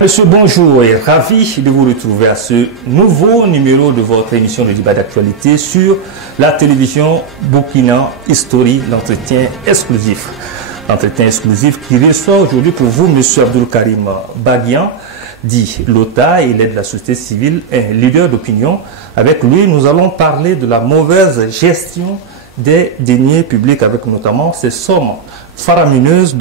Monsieur, bonjour et ravi de vous retrouver à ce nouveau numéro de votre émission de débat d'actualité sur la télévision Burkina History, l'entretien exclusif. L'entretien exclusif qui reçoit aujourd'hui pour vous Monsieur Abdul Karim Baguian, dit Lota, il est de la société civile, un leader d'opinion. Avec lui, nous allons parler de la mauvaise gestion des deniers publics, avec notamment ces sommes faramineuses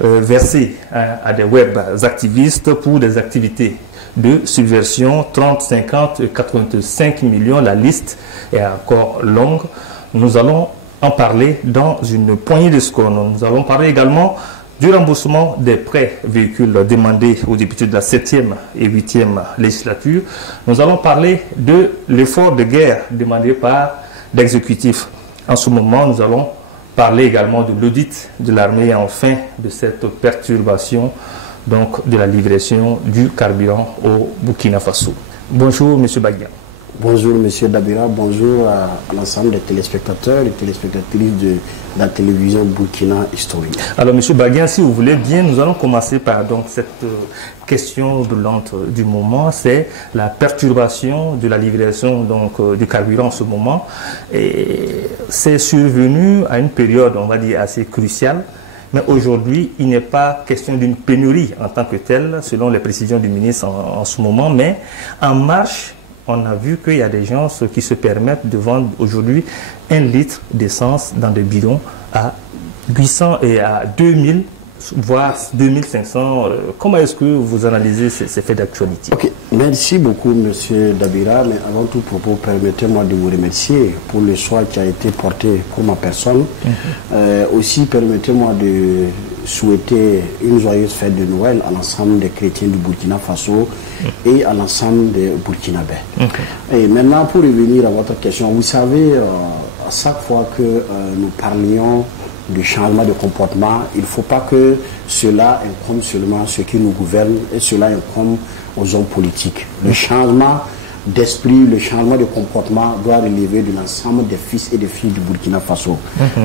versées à des web activistes pour des activités de subversion, 30, 50, 85 millions, la liste est encore longue. Nous allons en parler dans une poignée de secondes. Nous allons parler également du remboursement des prêts véhicules demandés aux députés de la 7e et 8e législature. Nous allons parler de l'effort de guerre demandé par l'exécutif. En ce moment, nous allons parler également de l'audit de l'armée et enfin de cette perturbation de la livraison du carburant au Burkina Faso. Bonjour, M. Baguian. Bonjour M. Dabira, bonjour à l'ensemble des téléspectateurs et téléspectatrices de la télévision Burkina History. Alors M. Baguian, si vous voulez bien, nous allons commencer par cette question brûlante du moment, c'est la perturbation de la livraison du carburant en ce moment. Et c'est survenu à une période, on va dire, assez cruciale. Mais aujourd'hui, il n'est pas question d'une pénurie en tant que telle, selon les précisions du ministre en ce moment, mais en marche, on a vu qu'il y a des gens qui se permettent de vendre aujourd'hui 1 litre d'essence dans des bidons à 800 et à 2000, voire 2500. Comment est-ce que vous analysez ces faits d'actualité? Ok, merci beaucoup M. Dabira, mais avant tout propos, permettez-moi de vous remercier pour le choix qui a été porté pour ma personne. Aussi, permettez-moi de souhaiter une joyeuse fête de Noël à l'ensemble des chrétiens du Burkina Faso et à l'ensemble des Burkinabés. Et maintenant, pour revenir à votre question, vous savez, à chaque fois que nous parlions de changement de comportement, il ne faut pas que cela incombe seulement ceux qui nous gouvernent et cela incombe aux hommes politiques. Le changement d'esprit, le changement de comportement doit relever de l'ensemble des fils et des filles du Burkina Faso.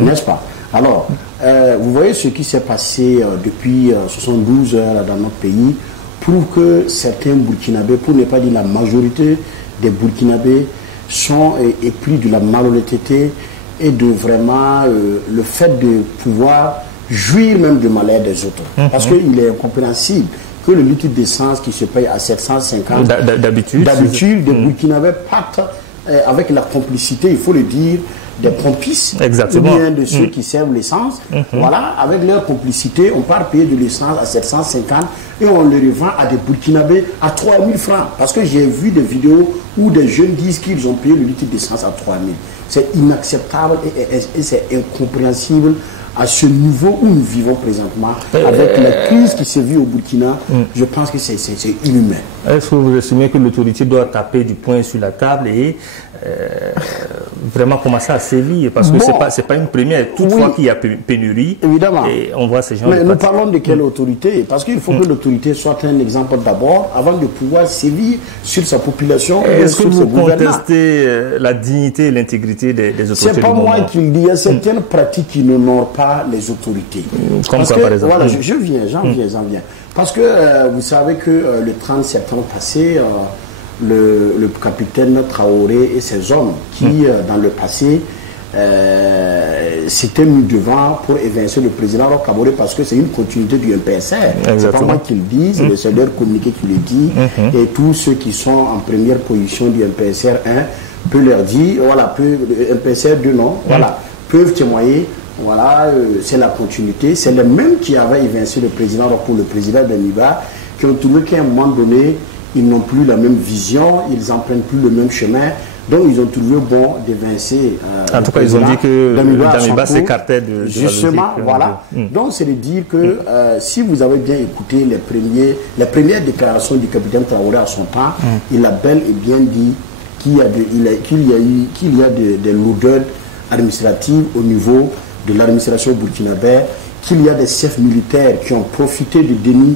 N'est-ce pas? Alors, vous voyez ce qui s'est passé depuis 72 heures dans notre pays prouve que certains Burkinabés, pour ne pas dire la majorité des Burkinabés, sont épris de la malhonnêteté et de vraiment le fait de pouvoir jouir même du malheur des autres. Parce qu'il est incompréhensible que le litre d'essence qui se paye à 750 d'habitude, des Burkinabés partent avec la complicité, il faut le dire, des pompistes, ou bien de ceux qui servent l'essence. Voilà, avec leur complicité, on part payer de l'essence à 750 et on le revend à des Burkinabés à 3000 francs. Parce que j'ai vu des vidéos où des jeunes disent qu'ils ont payé le litre d'essence à 3000. C'est inacceptable et c'est incompréhensible à ce niveau où nous vivons présentement, avec la crise qui se vit au Burkina. Je pense que c'est inhumain. Est-ce que vous estimez que l'autorité doit taper du poing sur la table et vraiment commencer à sévir? Parce que c'est pas une première. Toutefois qu'il y a pénurie, évidemment. Et on voit ces gens... Mais nous parlons de quelle autorité? Parce qu'il faut que l'autorité soit un exemple d'abord, avant de pouvoir sévir sur sa population. Est-ce que vous contestez la dignité et l'intégrité des autorités? C'est pas moi qui le dis. Il y a certaines pratiques qui n'honorent pas les autorités. Comme ça, par exemple. Voilà, j'en viens. Parce que vous savez que le 30 septembre passé, le capitaine Traoré et ses hommes qui, dans le passé, s'étaient mis devant pour évincer le président Roch-Kaboré parce que c'est une continuité du MPSR. C'est pas moi qui le dis, c'est leur communiqué qui le dit. Et tous ceux qui sont en première position du MPSR 1 peuvent leur dire, voilà, MPSR 2 non, voilà, peuvent témoigner. Voilà, c'est la continuité. C'est les mêmes qui avaient évincé le président pour le président Damiba, qui ont trouvé qu'à un moment donné, ils n'ont plus la même vision, ils n'empruntent plus le même chemin. Donc, ils ont trouvé bon d'évincer. En tout cas, ils ont dit que Damiba s'écartait de justement, voilà. Donc, c'est de dire que si vous avez bien écouté les premières déclarations du capitaine Traoré à son temps, il a bel et bien dit qu'il y a des lourdeurs administratives au niveau de l'administration burkinabé, qu'il y a des chefs militaires qui ont profité du déni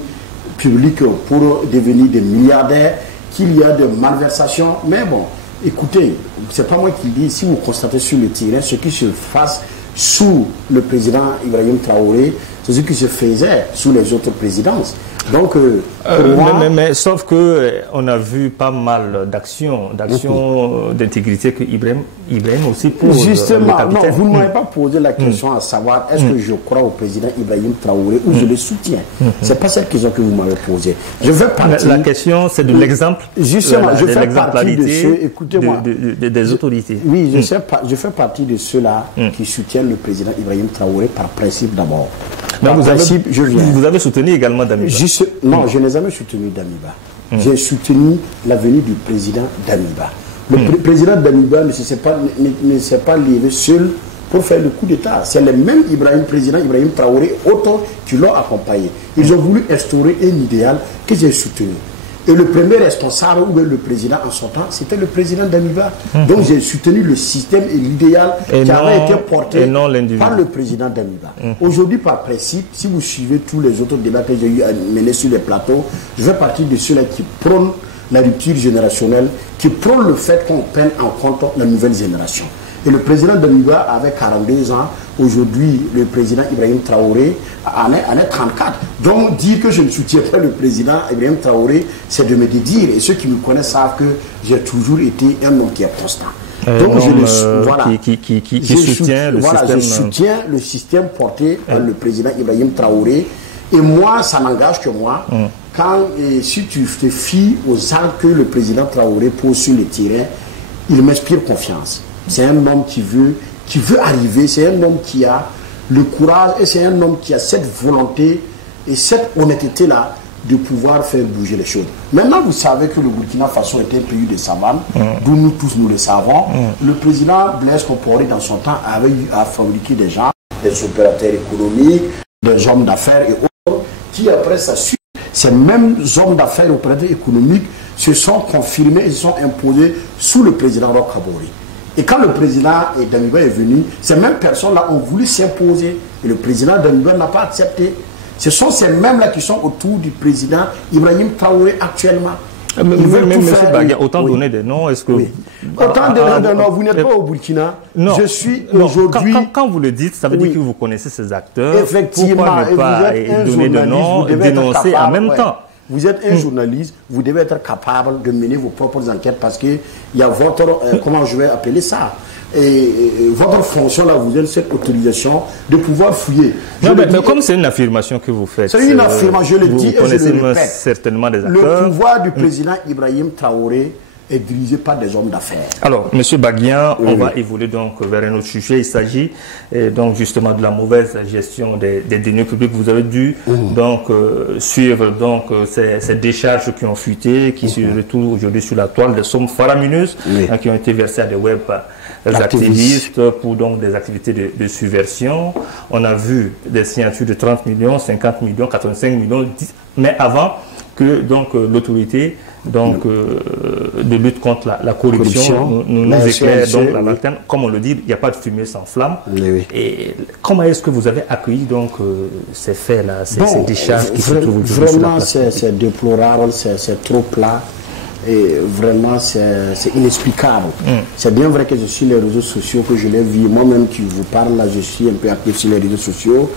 public pour devenir des milliardaires, qu'il y a des malversations. Mais bon, écoutez, c'est pas moi qui le dis, si vous constatez sur le terrain ce qui se passe sous le président Ibrahim Traoré, C'est ce qui se faisait sous les autres présidences. Donc, pour moi... mais sauf que on a vu pas mal d'actions d'intégrité que Ibrahim aussi pose. Justement, non, vous ne m'avez pas posé la question à savoir est-ce que je crois au président Ibrahim Traoré ou je le soutiens. C'est pas cette question que vous m'avez posée. Je fais partie... La question, c'est de l'exemple. Justement, je fais partie de ceux... Écoutez-moi. Des autorités. Oui, je fais partie de ceux-là qui soutiennent le président Ibrahim Traoré par principe d'abord. Par principe, vous avez soutenu également Damiba. Non, je n'ai jamais soutenu Damiba. J'ai soutenu la venue du président Damiba. Le président Damiba ne s'est pas levé seul pour faire le coup d'État. C'est le même président Ibrahim Traoré, autres qui l'ont accompagné. Ils ont voulu instaurer un idéal que j'ai soutenu. Et le premier responsable, ou le président en son temps, c'était le président Damiba. Donc j'ai soutenu le système et l'idéal qui avait été porté par le président Damiba. Aujourd'hui, par principe, si vous suivez tous les autres débats que j'ai eu à mener sur les plateaux, je fais partie de ceux-là qui prônent la rupture générationnelle, qui prônent le fait qu'on prenne en compte la nouvelle génération. Et le président Damiba avait 42 ans. Aujourd'hui, le président Ibrahim Traoré en est 34. Donc, dire que je ne soutiens pas le président Ibrahim Traoré, c'est de me dire. Et ceux qui me connaissent savent que j'ai toujours été un homme qui est constant. Donc, je soutiens le système porté par le président Ibrahim Traoré. Et moi, ça n'engage que moi. Si tu te fies aux actes que le président Traoré pose sur le terrain, il m'inspire confiance. C'est un homme qui veut arriver, c'est un homme qui a le courage et c'est un homme qui a cette volonté et cette honnêteté-là de pouvoir faire bouger les choses. Maintenant, vous savez que le Burkina Faso est un pays de savane, d'où nous tous nous le savons. Le président Blaise Compaoré, dans son temps, avait eu à fabriquer des gens, des opérateurs économiques, des hommes d'affaires et autres, qui après sa suite, ces mêmes hommes d'affaires et opérateurs économiques se sont confirmés et se sont imposés sous le président Roch Kaboré. Et quand le président Damiba est venu, ces mêmes personnes-là ont voulu s'imposer. Et le président Damiba n'a pas accepté. Ce sont ces mêmes-là qui sont autour du président Ibrahim Traoré actuellement. Mais autant donner des noms, est-ce que... Autant donner des noms, vous n'êtes pas au Burkina. Non. Je suis aujourd'hui... Quand vous le dites, ça veut dire que vous connaissez ces acteurs. Effectivement. Pourquoi ne pas donner des noms et dénoncer en même temps? Vous êtes un journaliste, vous devez être capable de mener vos propres enquêtes parce qu'il y a votre, comment je vais appeler ça, votre fonction là, vous avez cette autorisation de pouvoir fouiller. Mais comme c'est une affirmation que vous faites, c'est une affirmation, je le dis et je le répète. Certainement des acteurs. Le pouvoir du président Ibrahim Traoré est dirigé par des hommes d'affaires. Alors, M. Baguian, on va évoluer donc vers un autre sujet. Il s'agit donc justement de la mauvaise gestion des deniers publics. Vous avez dû donc suivre donc ces décharges qui ont fuité, qui se retrouvent aujourd'hui sur la toile, des sommes faramineuses qui ont été versées à des web activistes pour donc des activités de subversion. On a vu des signatures de 30 millions, 50 millions, 85 millions, mais avant que donc l'autorité de lutte contre la corruption nous éclaire donc la lanterne. Comme on le dit, il n'y a pas de fumée sans flamme. Et comment est-ce que vous avez accueilli donc ces faits-là, ces décharges qui se trouvent aujourd'hui sur la place? Vraiment, c'est déplorable, c'est trop plat. Et vraiment, c'est inexplicable. C'est bien vrai que je suis les réseaux sociaux, que je l'ai vu. Moi-même qui vous parle, là, je suis un peu actif sur les réseaux sociaux.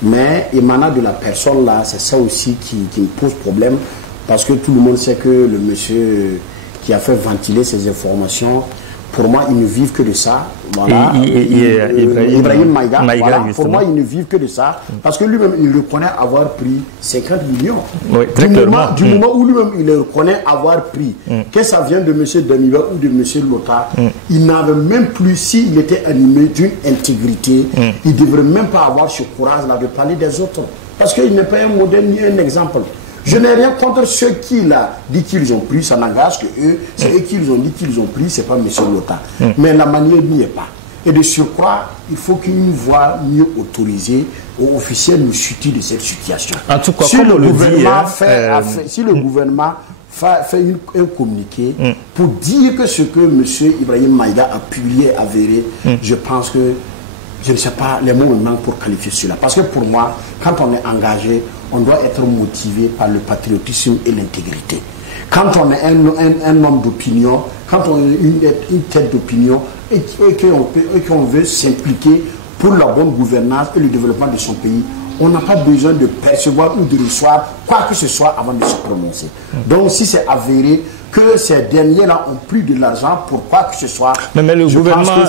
Mais émanant de la personne, là, c'est ça aussi qui me pose problème. Parce que tout le monde sait que le monsieur qui a fait ventiler ces informations, pour moi, ils ne vivent que de ça. Voilà. Ibrahim Maïga, voilà. Pour moi, ils ne vivent que de ça. Parce que lui-même, il reconnaît avoir pris 50 millions. Oui, du moment où lui-même, il reconnaît avoir pris, que ça vient de M. Damiba ou de M. Lota, il n'avait même plus, s'il était animé d'une intégrité, il ne devrait même pas avoir ce courage-là de parler des autres. Parce qu'il n'est pas un modèle ni un exemple. Je n'ai rien contre ceux qui là dit qu'ils ont pris, ça n'engage que eux, c'est eux qui ont dit qu'ils ont pris, c'est pas M. Lota. Mais la manière n'y est pas. Et de surcroît, il faut qu'une voix mieux autorisée aux officiels nous sortir de cette situation. En tout cas, si comme le on le gouvernement dit, si le gouvernement fait un communiqué pour dire que ce que M. Ibrahim Maïga a publié est avéré, je pense que je ne sais pas les mots me manquent pour qualifier cela. Parce que pour moi, quand on est engagé, on doit être motivé par le patriotisme et l'intégrité. Quand on est un homme d'opinion, quand on est une tête d'opinion et qu'on veut s'impliquer pour la bonne gouvernance et le développement de son pays, on n'a pas besoin de percevoir ou de recevoir quoi que ce soit avant de se prononcer. Donc si c'est avéré que ces derniers-là ont pris de l'argent pour quoi que ce soit... Mais le gouvernement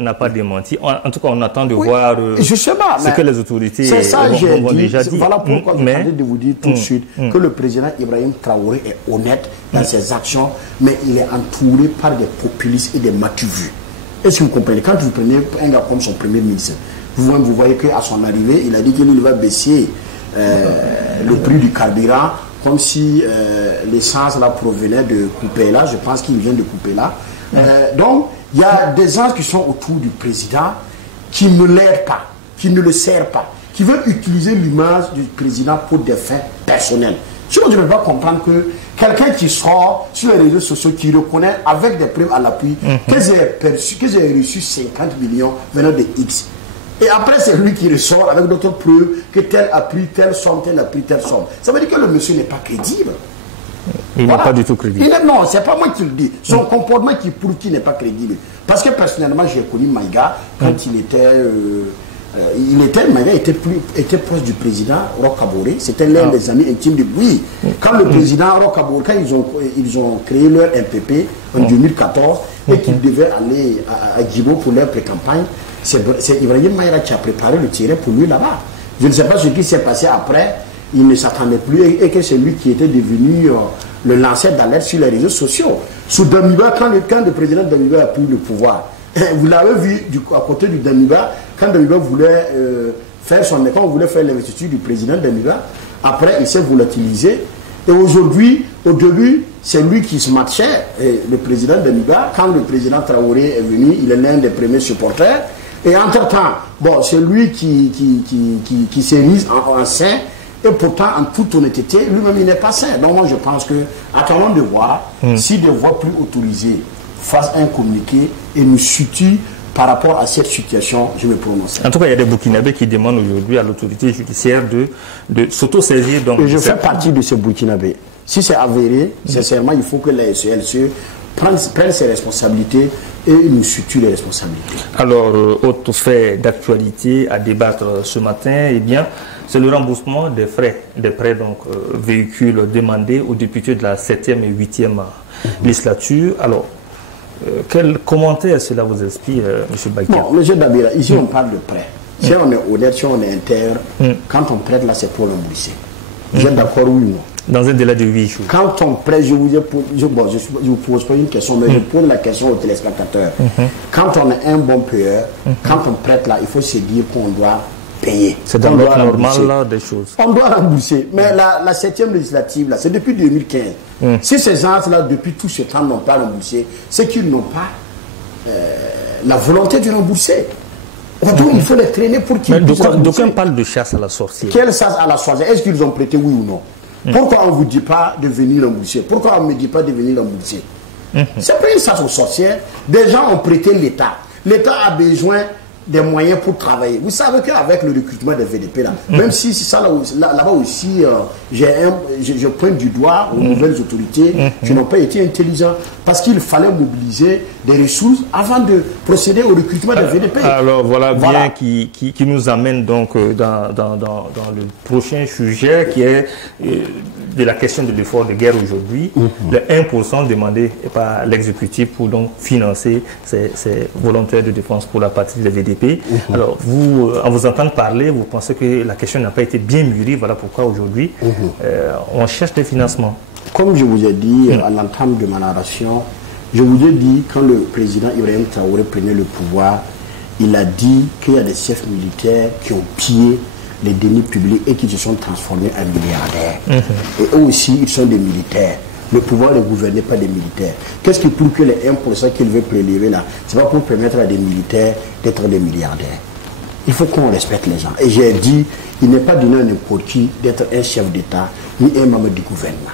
n'a pas démenti. En tout cas, on attend de voir ce que les autorités ont déjà dit. Voilà pourquoi je suis de vous dire tout de suite que le président Ibrahim Traoré est honnête dans ses actions, mais il est entouré par des populistes et des matuvus. Est-ce que vous comprenez? Quand vous prenez un gars comme son premier ministre, vous voyez qu'à son arrivée, il a dit qu'il va baisser le prix du carburant, comme si l'essence là provenait de couper là. Je pense qu'il vient de couper là. Donc, il y a des gens qui sont autour du président qui ne l'aident pas, qui ne le servent pas, qui veulent utiliser l'image du président pour des fins personnels. Sinon, je ne peux pas comprendre que quelqu'un qui sort sur les réseaux sociaux, qui reconnaît avec des preuves à l'appui que j'ai reçu 50 millions venant de X. Et après, c'est lui qui ressort avec d'autres preuves que tel a pris telle somme, tel a pris telle somme. Ça veut dire que le monsieur n'est pas crédible. Il n'est pas du tout crédible. Non, c'est pas moi qui le dis. Son comportement qui prouve qu'il n'est pas crédible. Parce que personnellement, j'ai connu Maïga quand Maïga était proche du président Roch Kaboré. C'était l'un des amis intimes de lui. Quand le président Roch Kaboré, quand ils ont créé leur MPP en 2014 et qu'ils devaient aller à Djibo pour leur pré-campagne, c'est Ibrahim Maïga qui a préparé le terrain pour lui là-bas. Je ne sais pas ce qui s'est passé après. Il ne s'attendait plus et que c'est lui qui était devenu le lanceur d'alerte sur les réseaux sociaux. Sous Damiba, quand le président Damiba a pris le pouvoir, vous l'avez vu à côté du Damiba, quand Damiba voulait faire quand on voulait faire l'investiture du président Damiba, après il s'est volatilisé. Et aujourd'hui, au début, c'est lui qui se matchait, le président Damiba. Quand le président Traoré est venu, il est l'un des premiers supporters. Et entre-temps, bon, c'est lui qui s'est mis en scène. Et pourtant, en toute honnêteté, lui-même, il n'est pas sain. Donc moi, je pense que, attendons de voir si des voix plus autorisées fassent un communiqué et nous situent par rapport à cette situation, je me prononce. En tout cas, il y a des Burkinabés qui demandent aujourd'hui à l'autorité judiciaire de s'auto-saisir. Et je fais partie de ces Burkinabés. Si c'est avéré, sincèrement, il faut que la SELCE prenne ses responsabilités et nous situe les responsabilités. Alors, autre fait d'actualité à débattre ce matin, eh bien, c'est le remboursement des frais, des prêts donc véhicules demandés aux députés de la 7e et 8e législature. Alors, quel commentaire cela vous inspire, M. Baïkia? Bon, M. Dabira, ici on parle de prêt. Si on est honnête, si on est intègre, quand on prête là, c'est pour rembourser. Vous êtes d'accord, oui ou non? Dans un délai de 8 jours. Quand on prête, je vous pose pas une question, mais je pose la question aux téléspectateurs. Quand on est un bon payeur, quand on prête là, il faut se dire qu'on doit payer. C'est dans l'ordre normal des choses. On doit rembourser. Mais la 7e législative, là, c'est depuis 2015. Si ces gens-là, depuis tout ce temps, n'ont pas remboursé, c'est qu'ils n'ont pas la volonté de rembourser. Donc, il faut les traîner pour qu'ils puissent rembourser. D'aucuns parlent de chasse à la sorcière. Quelle chasse à la sorcière? Est-ce qu'ils ont prêté, oui ou non? Pourquoi on ne vous dit pas de venir rembourser? Pourquoi on ne me dit pas de venir rembourser? C'est pas une chasse aux sorcières. Des gens ont prêté l'État. L'État a besoin des moyens pour travailler. Vous savez qu'avec le recrutement des VDP, là, même si ça là-bas aussi, je pointe du doigt aux nouvelles autorités qui n'ont pas été intelligents, parce qu'il fallait mobiliser des ressources avant de procéder au recrutement des VDP. Alors voilà bien qui nous amène donc dans le prochain sujet qui est de la question de l'effort de guerre aujourd'hui, le 1% demandé par l'exécutif pour donc financer ces volontaires de défense pour la partie des VDP. Alors, vous, en vous entendant parler, vous pensez que la question n'a pas été bien mûrie. Voilà pourquoi aujourd'hui, on cherche des financements. Comme je vous ai dit à l'entame de ma narration, je vous ai dit, quand le président Ibrahim Traoré prenait le pouvoir, il a dit qu'il y a des chefs militaires qui ont pillé les deniers publics et qui se sont transformés en milliardaires. Et eux aussi, ils sont des militaires. Le pouvoir ne gouverne pas des militaires. Qu'est-ce qui prouve que les 1% qu'il veut prélever là, c'est pas pour permettre à des militaires d'être des milliardaires. Il faut qu'on respecte les gens. Et j'ai dit, il n'est pas donné à n'importe qui d'être un chef d'État, ni un membre du gouvernement.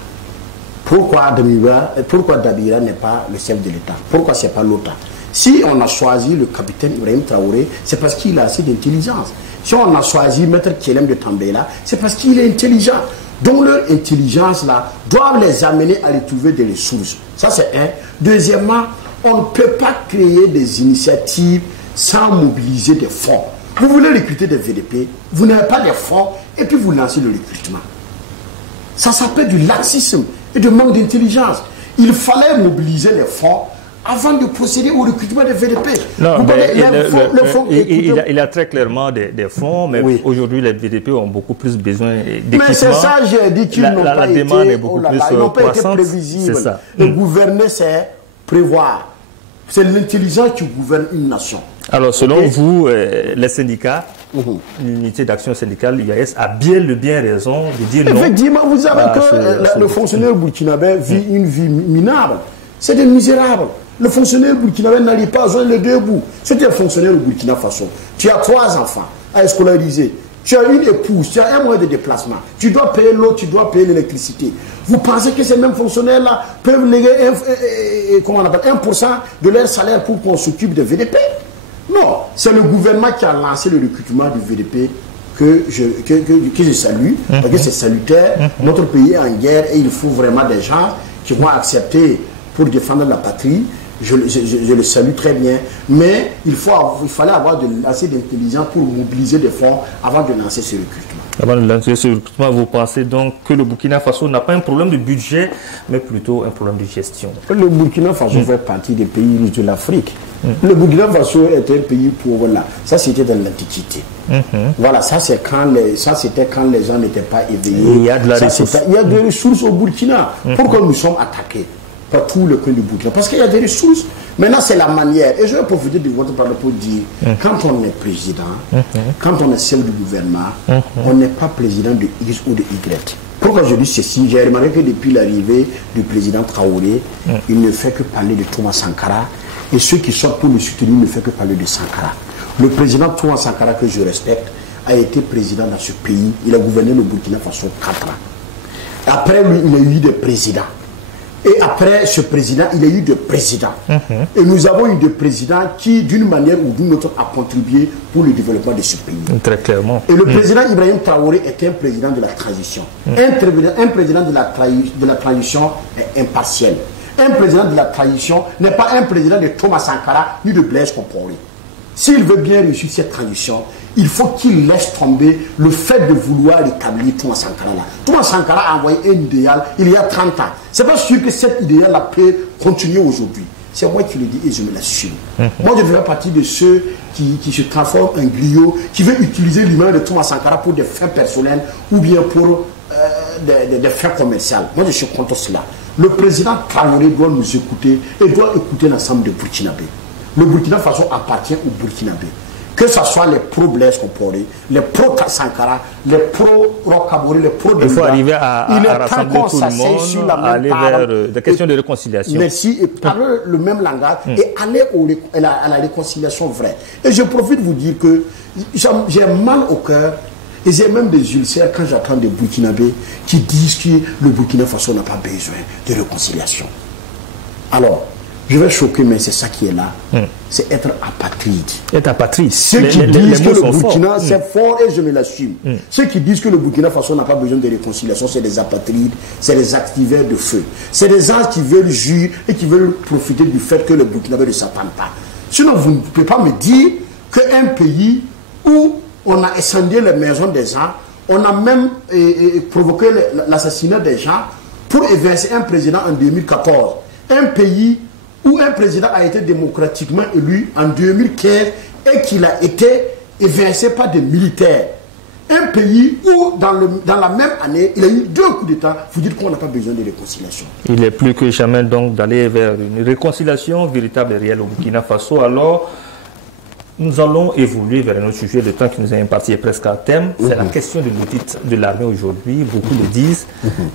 Pourquoi Dabira n'est pas le chef de l'État? Pourquoi c'est pas l'OTAN? Si on a choisi le capitaine Ibrahim Traoré, c'est parce qu'il a assez d'intelligence. Si on a choisi Maître Kelem de Tambela, c'est parce qu'il est intelligent. Donc leur intelligence là doit les amener à retrouver des ressources. Ça c'est un. Deuxièmement, on ne peut pas créer des initiatives sans mobiliser des fonds. Vous voulez recruter des VDP, vous n'avez pas les fonds, et puis vous lancez le recrutement. Ça s'appelle du laxisme et du manque d'intelligence. Il fallait mobiliser les fonds avant de procéder au recrutement des VDP. Non, il a très clairement des fonds, mais aujourd'hui, les VDP ont beaucoup plus besoin d'équipement. Mais c'est ça, j'ai dit qu'ils n'ont pas été, prévisibles. Le gouverner, c'est prévoir. C'est l'intelligence qui gouverne une nation. Alors, selon vous, les syndicats, l'unité d'action syndicale, l'IAS, a bien raison de dire non. Effectivement, vous savez que le fonctionnaire burkinabé vit une vie minable. C'est des misérables. Le fonctionnaire burkinabé n'arrive pas à joindre les deux bouts. Si tu es fonctionnaire au Burkina Faso, tu as 3 enfants à scolariser, tu as une épouse, tu as un moyen de déplacement, tu dois payer l'eau, tu dois payer l'électricité. Vous pensez que ces mêmes fonctionnaires-là peuvent léguer 1% de leur salaire pour qu'on s'occupe de VDP? Non, c'est le gouvernement qui a lancé le recrutement du VDP que je salue, parce que c'est salutaire. Notre pays est en guerre et il faut vraiment des gens qui vont accepter pour défendre la patrie. Je le salue très bien, mais il fallait avoir assez d'intelligence pour mobiliser des fonds avant de lancer ce recrutement. Avant de lancer ce recrutement, vous pensez donc que le Burkina Faso n'a pas un problème de budget, mais plutôt un problème de gestion? Le Burkina Faso fait partie des pays riches de l'Afrique. Le Burkina Faso est un pays pauvre là. Ça, c'était dans l'Antiquité. Voilà, ça c'était quand les gens n'étaient pas éveillés. Il y a de la ressource. Il y a des ressources au Burkina. Pourquoi nous sommes attaqués par tout le coin du Burkina? Parce qu'il y a des ressources. Maintenant, c'est la manière. Et je vais profiter de votre parole pour dire, quand on est président, quand on est chef du gouvernement, on n'est pas président de X ou de Y. Pourquoi je dis ceci? J'ai remarqué que depuis l'arrivée du président Traoré, il ne fait que parler de Thomas Sankara. Et ceux qui sortent pour le soutenir ne font que parler de Sankara. Le président Thomas Sankara, que je respecte, a été président dans ce pays. Il a gouverné le Burkina Faso 4 ans. Après lui, il a eu des présidents. Et après ce président, il y a eu des présidents. Et nous avons eu des présidents qui, d'une manière ou d'une autre, ont contribué pour le développement de ce pays. Très clairement. Et le président Ibrahim Traoré est un président de la transition. Un président de la transition est impartiel. Un président de la transition n'est pas un président de Thomas Sankara ni de Blaise Compaoré. S'il veut bien réussir cette transition, il faut qu'il laisse tomber le fait de vouloir rétablir Thomas Sankara là. Thomas Sankara a envoyé un idéal il y a 30 ans. C'est pas sûr que cet idéal-là peut continuer aujourd'hui. C'est moi qui le dis et je me l'assume. Moi, je fais partie de ceux qui se transforment en griot, qui veulent utiliser l'image de Thomas Sankara pour des fins personnelles ou bien pour des fins commerciales. Moi, je suis contre cela. Le président Traoré doit nous écouter et doit écouter l'ensemble des Burkinabés. Le Burkina Faso appartient aux Burkinabés. Que ce soit les pro-Blaise Compaoré, les pro-Sankara, les pro-Roch-Kaboré, les pro-Demiba. Il faut arriver à rassembler tout le monde, à aller vers des questions de réconciliation. Merci, et parler le même langage et aller à la réconciliation vraie. Et je profite de vous dire que j'ai mal au cœur et j'ai même des ulcères quand j'entends des Burkinabés qui disent que le Burkina Faso n'a pas besoin de réconciliation. Alors, je vais choquer, mais c'est ça qui est là. C'est être apatride. Être apatride. Ceux qui disent que le Burkina, c'est fort et je me l'assume. Ceux qui disent que le Burkina Faso n'a pas besoin de réconciliation, c'est des apatrides, c'est des activaires de feu. C'est des gens qui veulent jouir et qui veulent profiter du fait que le Burkinabé ne s'attend pas. Sinon, vous ne pouvez pas me dire qu'un pays où on a incendié les maisons des gens, on a même provoqué l'assassinat des gens pour évincer un président en 2014. Un pays où un président a été démocratiquement élu en 2015 et qu'il a été évincé par des militaires. Un pays où, dans la même année, il y a eu 2 coups d'État. Vous dites qu'on n'a pas besoin de réconciliation. Il est plus que jamais donc d'aller vers une réconciliation véritable et réelle au Burkina Faso. Alors, nous allons évoluer vers un autre sujet. Le temps qui nous est imparti est presque à terme. C'est la question de l'audit de l'armée aujourd'hui. Beaucoup le disent.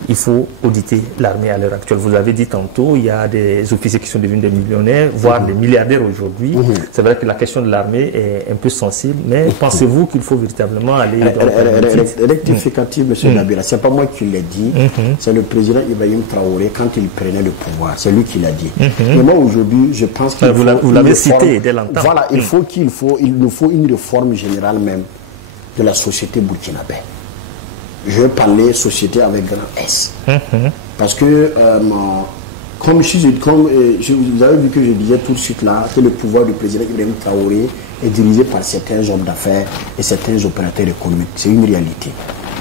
Il faut auditer l'armée à l'heure actuelle. Vous l'avez dit tantôt, il y a des officiers qui sont devenus des millionnaires, voire des milliardaires aujourd'hui. C'est vrai que la question de l'armée est un peu sensible, mais pensez-vous qu'il faut véritablement aller dans rectificatif, M. Nabila, c'est pas moi qui l'ai dit, c'est le président Ibrahim Traoré quand il prenait le pouvoir. C'est lui qui l'a dit. Et moi aujourd'hui, je pense qu'il faut... Vous l'avez cité dès longtemps. Voilà, il nous faut une réforme générale même de la société burkinabé. Je vais parler société avec grand S. Parce que, vous avez vu que je disais tout de suite là que le pouvoir du président Ibrahim Traoré est dirigé par certains hommes d'affaires et certains opérateurs économiques. C'est une réalité.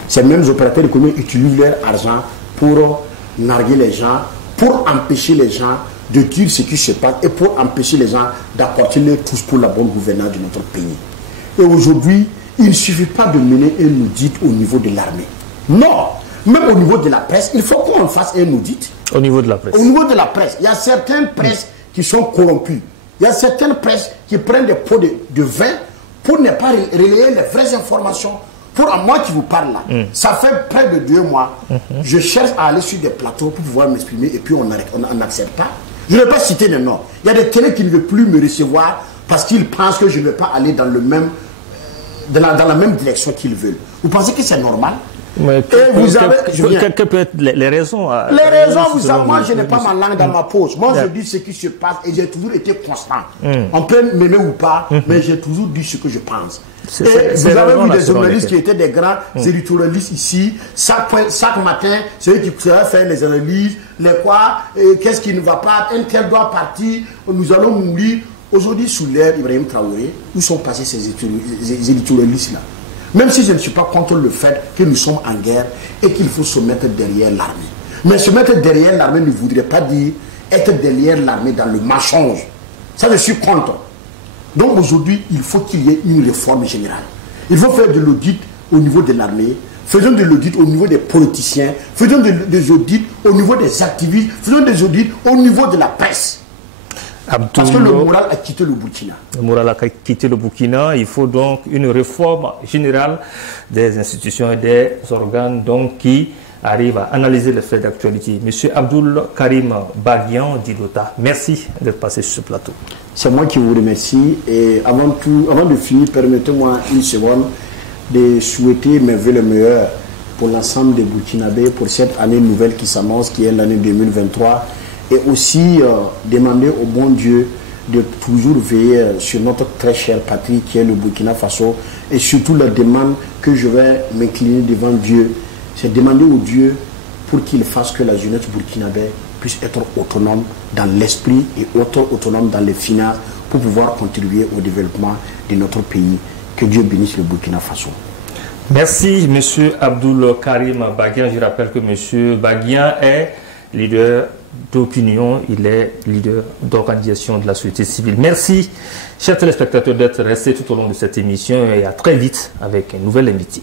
Ces mêmes opérateurs économiques utilisent leur argent pour narguer les gens, pour empêcher les gens de dire ce qui se passe et pour empêcher les gens d'apporter leur tous pour la bonne gouvernance de notre pays. Et aujourd'hui, il ne suffit pas de mener un audit au niveau de l'armée. Non, même au niveau de la presse, il faut qu'on fasse un audit. Au niveau de la presse. Au niveau de la presse, il y a certaines presses qui sont corrompues. Il y a certaines presses qui prennent des pots de vin pour ne pas relayer les vraies informations. Pour moi qui vous parle là, ça fait près de 2 mois, je cherche à aller sur des plateaux pour pouvoir m'exprimer et puis on n'accepte pas. Je ne vais pas citer les noms. Il y a des télés qui ne veulent plus me recevoir parce qu'ils pensent que je ne vais pas aller dans le même, dans la même direction qu'ils veulent. Vous pensez que c'est normal? Mais quelles peuvent être les raisons? Les raisons, vous savez, moi je n'ai pas ma langue dans ma poche. Moi je dis ce qui se passe et j'ai toujours été constant. On peut m'aimer ou pas, mais j'ai toujours dit ce que je pense. Et vous avez vu des journalistes qui étaient des grands éditorialistes ici. Chaque matin, c'est eux qui faire les analyses, les quoi, qu'est-ce qui ne va pas, un tel doit partir, nous allons mourir. Aujourd'hui, sous l'ère Ibrahim Traoré, où sont passés ces éditorialistes-là? Même si je ne suis pas contre le fait que nous sommes en guerre et qu'il faut se mettre derrière l'armée. Mais se mettre derrière l'armée ne voudrait pas dire être derrière l'armée dans le mensonge. Ça, je suis contre. Donc aujourd'hui, il faut qu'il y ait une réforme générale. Il faut faire de l'audit au niveau de l'armée, faisons de l'audit au niveau des politiciens, faisons des audits au niveau des activistes, faisons des audits au niveau de la presse. Parce que le moral a quitté le Burkina. Le moral a quitté le Burkina. Il faut donc une réforme générale des institutions et des organes donc, qui arrivent à analyser les faits d'actualité. Monsieur Abdoul Karim Baguian d'Idota, merci d'être passé sur ce plateau. C'est moi qui vous remercie. Et avant de finir, permettez-moi une seconde de souhaiter mes vœux les meilleurs pour l'ensemble des Burkinabés pour cette année nouvelle qui s'annonce, qui est l'année 2023. Et aussi demander au bon Dieu de toujours veiller sur notre très chère patrie qui est le Burkina Faso. Et surtout la demande que je vais m'incliner devant Dieu, c'est demander au Dieu pour qu'il fasse que la jeunesse burkinabé puisse être autonome dans l'esprit et autonome dans les finances pour pouvoir contribuer au développement de notre pays. Que Dieu bénisse le Burkina Faso. Merci Monsieur Abdoul Karim Baguian. Je rappelle que Monsieur Baguian est leader d'opinion, il est leader d'organisation de la société civile. Merci, chers téléspectateurs, d'être restés tout au long de cette émission et à très vite avec un nouvel invité.